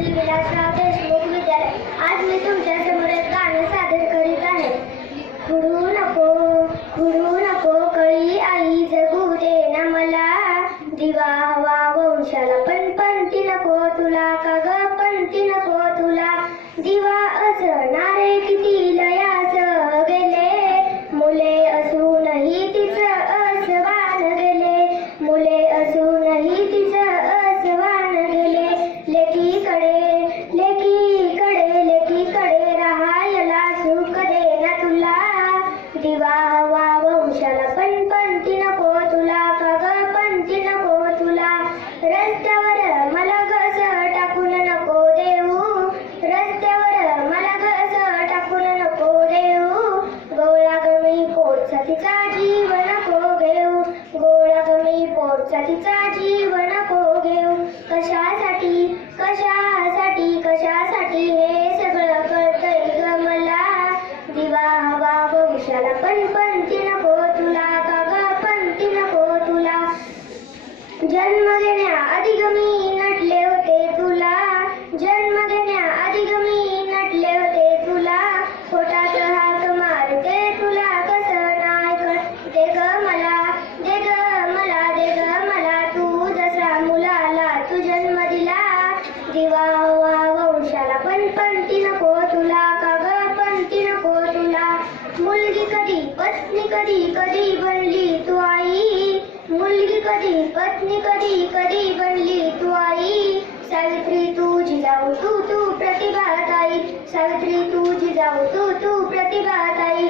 श्री विलासराव देशमुख विद्यालय. आज मी तुमच्या समोर एक गाणं सादर करीत आहे. खुडू नको कळी आई, जगू दे ना मला. दिवा हवा वंशाला पणती नको तुला, का ग पणती नको तुला. दिवा असणारे किती लयास गेले, मुले असूनही तिचं असवान गेले. मुले असूनही तिचं असवान गेले. लेकीकडे राहायला सुख दे ना तुला. दिवा हवा वंशाला पणती नको तुला, का ग पणती नको तुला. रस्त्यावर मला घस टाकून नको देऊ, रस्त्यावर मला घस टाकून नको देऊ. गोळा कमी पोटचा तिचा जीव नको घेऊ, गोळा कमी पोटचा तिचा जीव नको घेऊ. कशासाठी हे सगळं कळतंय ग मला. दिवा हवा वंशाला पणती नको तुला, का ग पणती नको तुला. जन्म घेण्याआधी ग मी नटले होते तुला, जन्म घेण्याआधी ग मी नटले होते तुला. पोटात हाक मारते तुला कसं नाही कळते ग मला. दे ग मला तू जसा मुलाला तू जन्म दिला. दिवा हवा वंशाला पणती नको तुला, का ग पणती नको तुला. मुलगी कधी पत्नी कधी बनली तू आई, मुलगी कधी पत्नी कधी बनली तू आई. सावित्री तू जिजाऊ तू प्रतिभाताई, सावित्री तू जिजाऊ तू प्रतिभाताई.